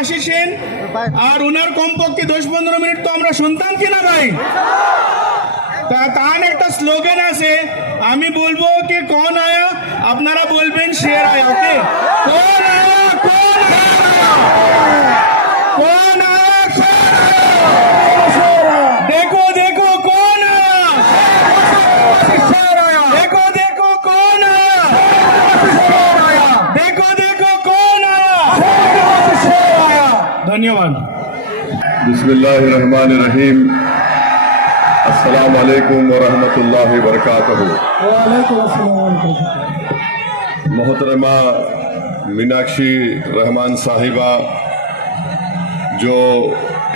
আসিছেন আর ওনার কমপক্ষে 10-15 মিনিট তো আমরা শুনতাম কিনা ভাই তার একটা স্লোগান আছে আমি বলবো कि कौन आया আপনারা বলবেন शेर आया ओके कौन आया कौन आया देखो देखो कौन आया देखो देखो कौन आया देखो देखो कौन आया धन्यवाद बिस्मिल्लाहिर्रहमानिर्रहीम अस्सलाम वालेकुम व रहमतुल्लाहि व बरकातहू। मोहतरमा मीनाक्षी रहमान साहिबा जो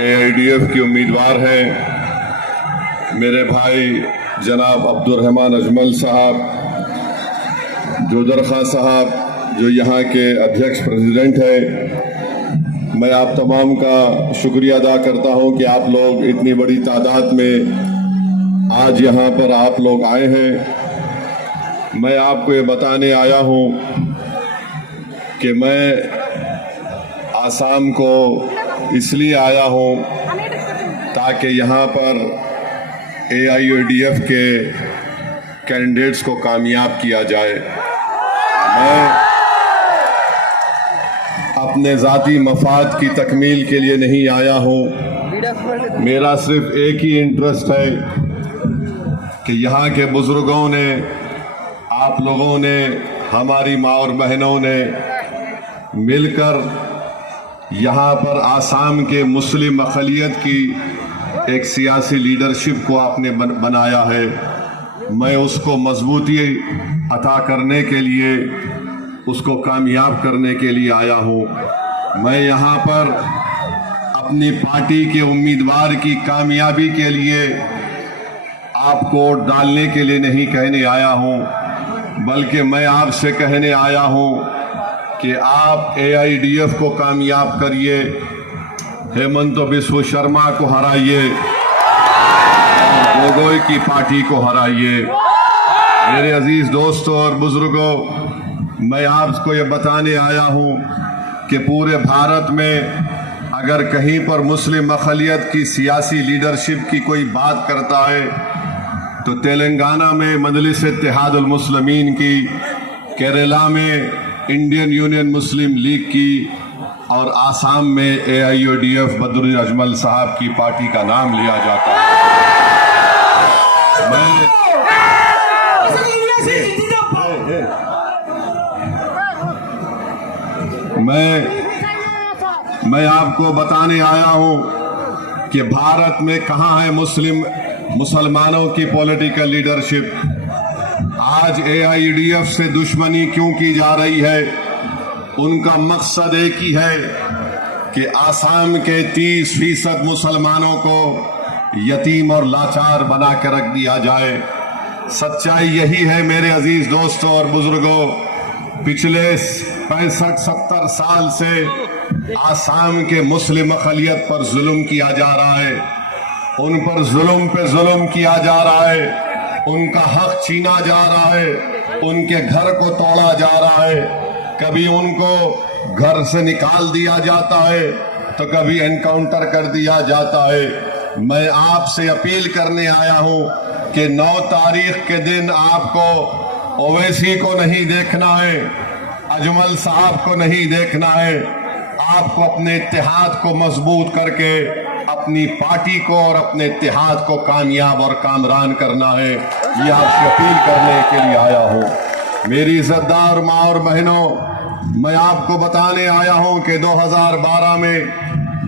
AIDF की उम्मीदवार हैं, मेरे भाई जनाब अब्दुर्रहमान अजमल साहब, जोदर खां साहब जो यहाँ के अध्यक्ष प्रेसिडेंट हैं, मैं आप तमाम का शुक्रिया अदा करता हूँ कि आप लोग इतनी बड़ी तादाद में आज यहाँ पर आप लोग आए हैं। मैं आपको ये बताने आया हूँ कि मैं आसाम को इसलिए आया हूँ ताकि यहाँ पर AIUDF के कैंडिडेट्स को कामयाब किया जाए। मैं अपने ज़ाती मफाद की तकमील के लिए नहीं आया हूँ। मेरा सिर्फ एक ही इंटरेस्ट है कि यहाँ के बुज़ुर्गों ने, आप लोगों ने, हमारी माँ और बहनों ने मिलकर यहाँ पर आसाम के मुस्लिम अक़लियत की एक सियासी लीडरशिप को आपने बनाया है। मैं उसको मजबूती अता करने के लिए, उसको कामयाब करने के लिए आया हूँ। मैं यहाँ पर अपनी पार्टी के उम्मीदवार की कामयाबी के लिए आपको वोट डालने के लिए नहीं कहने आया हूँ, बल्कि मैं आपसे कहने आया हूँ कि आप AIDF को कामयाब करिए, हेमंत बिस्व शर्मा को हराइए, गोगोई की पार्टी को हराइए। मेरे अजीज दोस्तों और बुजुर्गों, मैं आपको ये बताने आया हूँ कि पूरे भारत में अगर कहीं पर मुस्लिम अक़लियत की सियासी लीडरशिप की कोई बात करता है तो तेलंगाना में मजलिस इत्तेहादुल मुस्लिमीन की, केरला में इंडियन यूनियन मुस्लिम लीग की और आसाम में AIUDF बदरुद्दीन अजमल साहब की पार्टी का नाम लिया जाता है। मैं आपको बताने आया हूं कि भारत में कहां है मुसलमानों की पॉलिटिकल लीडरशिप। आज AIUDF से दुश्मनी क्यों की जा रही है? उनका मकसद एक ही है कि आसाम के 30% मुसलमानों को यतीम और लाचार बना कर रख दिया जाए। सच्चाई यही है मेरे अजीज दोस्तों और बुजुर्गों। पिछले 65-70 साल से आसाम के मुस्लिम अक़लियत पर जुल्म किया जा रहा है, उन पर जुल्म पे जुल्म किया जा रहा है, उनका हक छीना जा रहा है, उनके घर को तोड़ा जा रहा है। कभी उनको घर से निकाल दिया जाता है तो कभी एनकाउंटर कर दिया जाता है। मैं आपसे अपील करने आया हूं कि 9 तारीख के दिन आपको ओवैसी को नहीं देखना है, अजमल साहब को नहीं देखना है। आपको अपने इत्तेहाद को मजबूत करके अपनी पार्टी को और अपने इत्तेहाद को कामयाब और कामरान करना है। ये आपसे अपील करने के लिए आया हूँ। मेरी इज्जतदार माँ और बहनों, मैं आपको बताने आया हूँ कि 2012 में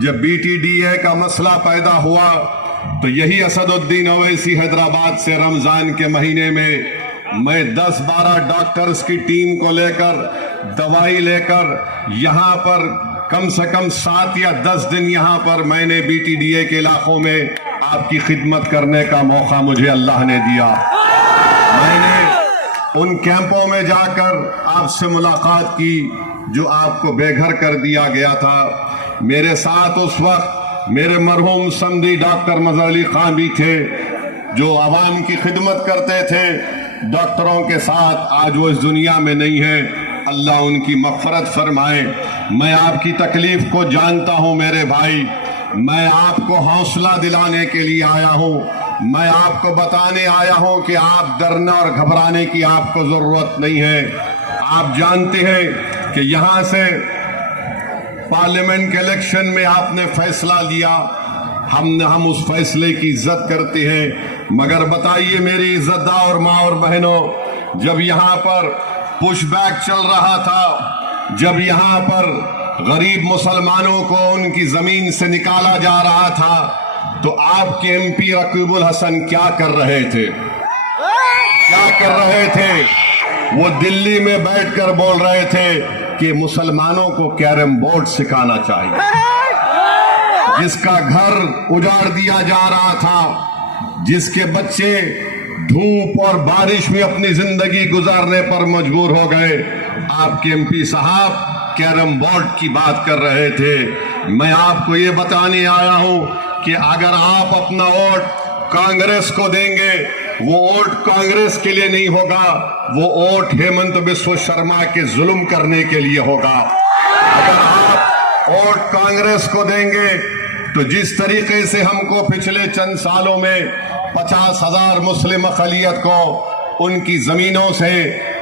जब BTDA का मसला पैदा हुआ तो यही असदुद्दीन ओवैसी हैदराबाद से रमजान के महीने में मैं 10-12 डॉक्टर्स की टीम को लेकर, दवाई लेकर यहाँ पर कम से कम 7 या 10 दिन यहाँ पर मैंने BTDA के इलाकों में आपकी खिदमत करने का मौका मुझे अल्लाह ने दिया। मैंने उन कैंपों में जाकर आपसे मुलाकात की जो आपको बेघर कर दिया गया था। मेरे साथ उस वक्त मेरे मरहूम समधी डॉक्टर मजहर अली खान भी थे जो आवाम की खिदमत करते थे। डॉक्टरों के साथ आज वो इस दुनिया में नहीं है। अल्लाह उनकी मग़फ़िरत फरमाए। मैं आपकी तकलीफ को जानता हूं मेरे भाई, मैं आपको हौसला दिलाने के लिए आया हूं, मैं आपको बताने आया हूं कि आप डरना और घबराने की आपको जरूरत नहीं है। आप जानते हैं कि यहां से पार्लियामेंट के इलेक्शन में आपने फैसला लिया, हम उस फैसले की इज्जत करते हैं। मगर बताइए मेरी इज्जतदार माँ और बहनों, जब यहाँ पर पुशबैक चल रहा था, जब यहाँ पर गरीब मुसलमानों को उनकी जमीन से निकाला जा रहा था, तो आपके एमपी रकीबुल हसन क्या कर रहे थे? क्या कर रहे थे? वो दिल्ली में बैठकर बोल रहे थे कि मुसलमानों को कैरम बोर्ड सिखाना चाहिए। जिसका घर उजाड़ दिया जा रहा था, जिसके बच्चे धूप और बारिश में अपनी जिंदगी गुजारने पर मजबूर हो गए, आपके एमपी साहब कैरम बोर्ड की बात कर रहे थे। मैं आपको ये बताने आया हूं कि अगर आप अपना वोट कांग्रेस को देंगे, वो वोट कांग्रेस के लिए नहीं होगा, वो वोट हेमंत बिस्व शर्मा के जुल्म करने के लिए होगा। अगर आप वोट कांग्रेस को देंगे तो जिस तरीके से हमको पिछले चंद सालों में 50,000 मुस्लिम अक़लियत को उनकी जमीनों से,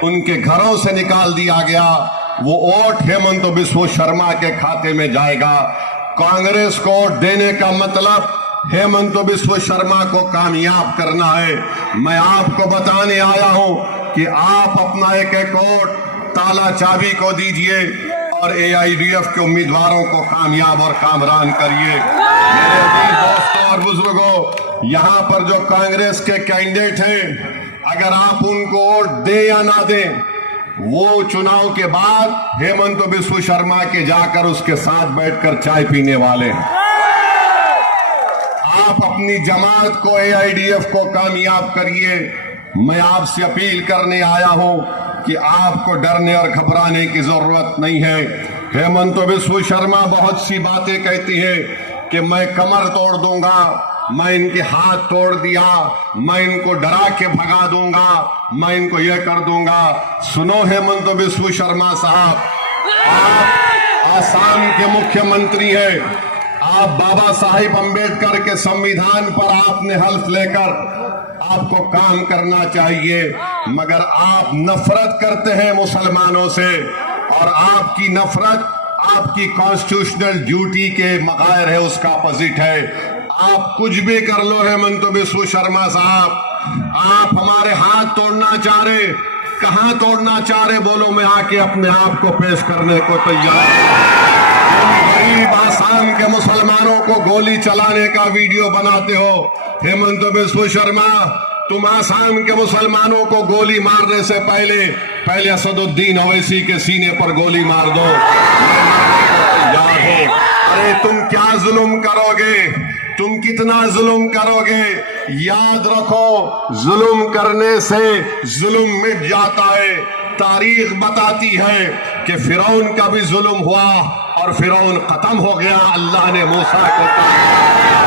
उनके घरों से निकाल दिया गया, वो वोट हेमंत बिस्व शर्मा के खाते में जाएगा। कांग्रेस को वोट देने का मतलब हेमंत बिस्व शर्मा को कामयाब करना है। मैं आपको बताने आया हूं कि आप अपना एक एक वोट ताला चाबी को दीजिए और AIDF के उम्मीदवारों को कामयाब और कामरान करिए। मेरे अजीज दोस्तों और बुजुर्गों, यहाँ पर जो कांग्रेस के कैंडिडेट हैं, अगर आप उनको वोट दें या ना दें, वो चुनाव के बाद हेमंत बिस्व शर्मा के जाकर उसके साथ बैठकर चाय पीने वाले हैं। आप अपनी जमात को, AIDF को कामयाब करिए। मैं आपसे अपील करने आया हूं कि आपको डरने और घबराने की जरूरत नहीं है। हेमंत बिस्व शर्मा बहुत सी बातें कहती है कि मैं कमर तोड़ दूंगा, मैं इनके हाथ तोड़ दिया, मैं इनको डरा के भगा दूंगा, मैं इनको यह कर दूंगा। सुनो हेमंत बिस्व शर्मा साहब, आप आसाम के मुख्यमंत्री हैं, आप बाबा साहिब अंबेडकर के संविधान पर आपने हल्फ लेकर आपको काम करना चाहिए, मगर आप नफरत करते हैं मुसलमानों से, और आपकी नफरत आपकी कॉन्स्टिट्यूशनल ड्यूटी के मगायर है, उसका अपोजिट है। आप कुछ भी कर लो हेमंत बिस्व शर्मा साहब, आप हमारे हाथ तोड़ना चाह रहे, कहां तोड़ना चाह रहे बोलो, मैं आके अपने आप को पेश करने को तैयार हूं। गरीब आसाम के मुसलमानों को गोली चलाने का वीडियो बनाते हो, हेमंत बिस्व शर्मा, तुम आसाम के मुसलमानों को गोली मारने से पहले असदुद्दीन ओवैसी के सीने पर गोली मार दो। तैयार हो? अरे तुम क्या जुल्म करोगे, तुम कितना जुल्म करोगे? याद रखो, जुल्म करने से जुल्म मिट जाता है। तारीख बताती है कि फिरौन का भी जुल्म हुआ और फिरौन खत्म हो गया, अल्लाह ने मूसा को कहा।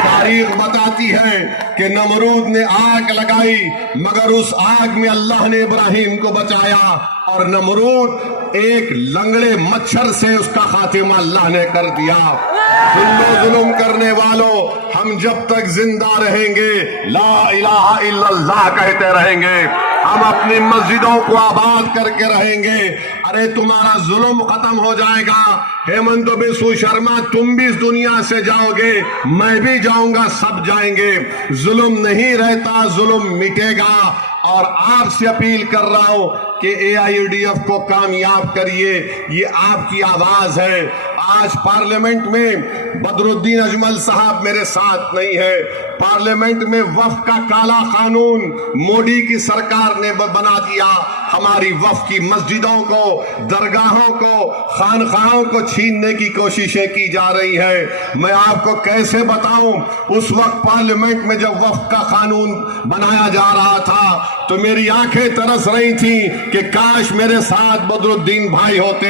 तारीख बताती है कि नमरूद ने आग लगाई, मगर उस आग में अल्लाह ने इब्राहिम को बचाया, और नमरूद एक लंगड़े मच्छर से उसका खातिमा अल्लाह ने कर दिया। जुल्म करने वालों, हम जब तक जिंदा रहेंगे ला इलाहा इल्लल्लाह कहते रहेंगे, हम अपनी मस्जिदों को आबाद करके रहेंगे। अरे तुम्हारा जुल्म खत्म हो जाएगा। हेमंत बिस्व शर्मा, तुम भी इस दुनिया से जाओगे, मैं भी जाऊंगा, सब जाएंगे। जुल्म नहीं रहता, जुल्म मिटेगा। और आपसे अपील कर रहा हूं कि AIDF को कामयाब करिए, ये आपकी आवाज है। आज पार्लियामेंट में बदरुद्दीन अजमल साहब मेरे साथ नहीं है। पार्लियामेंट में वक्फ का काला कानून मोदी की सरकार ने बना दिया। हमारी वक्फ की मस्जिदों को, दरगाहों को, खानखाहों को छीनने की कोशिशें की जा रही है। मैं आपको कैसे बताऊं, उस वक्त पार्लियामेंट में जब वक्फ का कानून बनाया जा रहा था तो मेरी आंखें तरस रही थी कि काश मेरे साथ बदरुद्दीन भाई होते,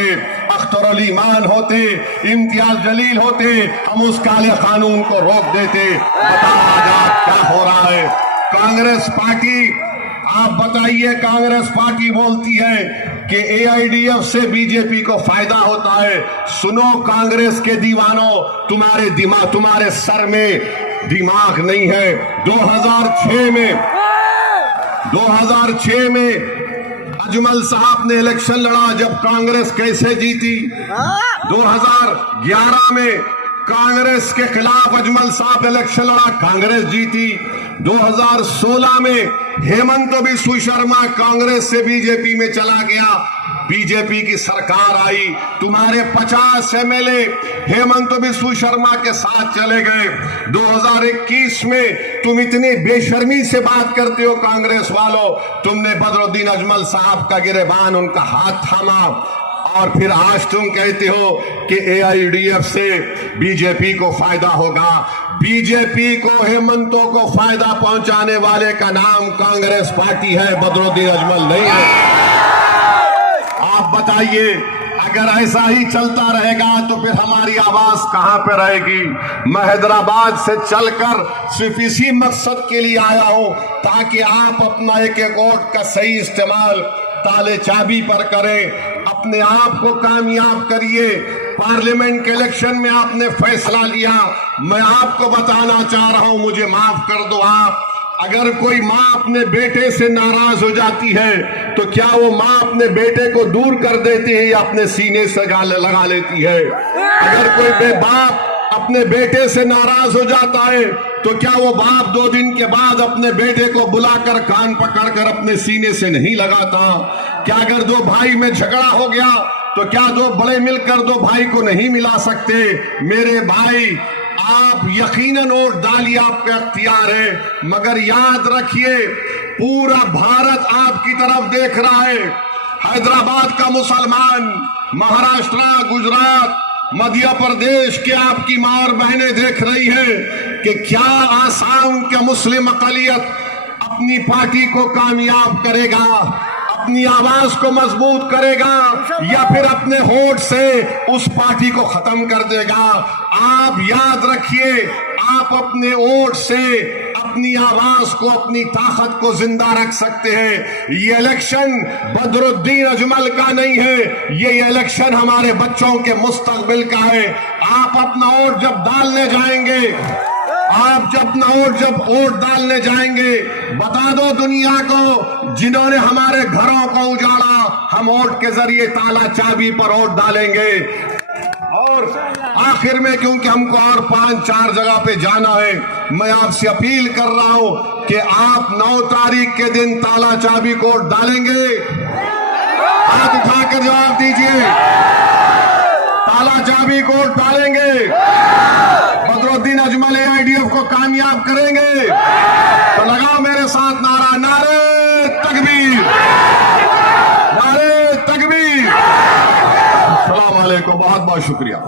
अख्तर अली मान होते, इम्तियाज जलील होते, हम उस काले कानून को रोक देते। बताओ आज क्या हो रहा है। कांग्रेस पार्टी आप बताइए, कांग्रेस पार्टी बोलती है कि एआईडीएफ से बीजेपी को फायदा होता है। सुनो कांग्रेस के दीवानों, तुम्हारे सर में दिमाग नहीं है। 2006 में अजमल साहब ने इलेक्शन लड़ा, जब कांग्रेस कैसे जीती। 2011 में कांग्रेस के खिलाफ अजमल साहब इलेक्शन लड़ा, कांग्रेस जीती। 2016 में हेमंत बिस्व शर्मा कांग्रेस से बीजेपी में चला गया, बीजेपी की सरकार आई। तुम्हारे 50 एमएलए हेमंत बिस्व शर्मा के साथ चले गए। 2021 में तुम इतनी बेशर्मी से बात करते हो कांग्रेस वालों, तुमने बदरुद्दीन अजमल साहब का गिरेबान, उनका हाथ थामा, और फिर आज तुम कहते हो कि एआईडीएफ से बीजेपी को फायदा होगा। बीजेपी को, हेमंतों को फायदा पहुंचाने वाले का नाम कांग्रेस पार्टी है, बदरुद्दीन अजमल नहीं है। आप बताइए, अगर ऐसा ही चलता रहेगा तो फिर हमारी आवाज कहां पे रहेगी। मैं हैदराबाद से चलकर सिर्फ इसी मकसद के लिए आया हूं ताकि आप अपना एक एक वोट का सही इस्तेमाल ताले चाबी पर करें, अपने आप को कामयाब करिए। पार्लियामेंट के इलेक्शन में आपने फैसला लिया, मैं आपको बताना चाह रहा हूं, मुझे माफ कर दो आप। अगर कोई माँ अपने बेटे से नाराज हो जाती है तो क्या वो माँ अपने बेटे को दूर कर देती है या अपने सीने से लगा लेती है? अगर कोई बाप अपने बेटे से नाराज हो जाता है तो क्या वो बाप 2 दिन के बाद अपने बेटे को बुलाकर कान पकड़कर अपने सीने से नहीं लगाता? क्या अगर 2 भाई में झगड़ा हो गया तो क्या 2 बड़े मिलकर 2 भाई को नहीं मिला सकते? मेरे भाई, आप यकीनन वोट डालिए, आपका अख्तियार है, मगर याद रखिए पूरा भारत आपकी तरफ देख रहा है। हैदराबाद का मुसलमान, महाराष्ट्र, गुजरात, मध्य प्रदेश के आपकी माँ और बहनें देख रही है कि क्या आसाम के मुस्लिम अकलियत अपनी पार्टी को कामयाब करेगा, अपनी आवाज को मजबूत करेगा, या फिर अपने होठ से उस पार्टी को खत्म कर देगा। आप याद रखिए, आप अपने वोट से अपनी आवाज को, अपनी ताकत को जिंदा रख सकते हैं। ये इलेक्शन बदरुद्दीन अजमल का नहीं है, ये इलेक्शन हमारे बच्चों के मुस्तकबिल का है। आप अपना वोट जब डालने जाएंगे, जब वोट डालने जाएंगे, बता दो दुनिया को, जिन्होंने हमारे घरों को उजाड़ा, हम वोट के जरिए ताला चाबी पर वोट डालेंगे। और आखिर में, क्योंकि हमको और 5-4 जगह पे जाना है, मैं आपसे अपील कर रहा हूं कि आप 9 तारीख के दिन ताला चाबी को वोट डालेंगे। हाथ उठाकर जवाब दीजिए, ताला चाबी को वोट डालेंगे, बदरुद्दीन अजमल एआईडीएफ को कामयाब करेंगे। तो लगाओ मेरे साथ नारा, नारे तकबीर, नारे तकबीर। अस्सलाम वालेकुम, बहुत बहुत शुक्रिया।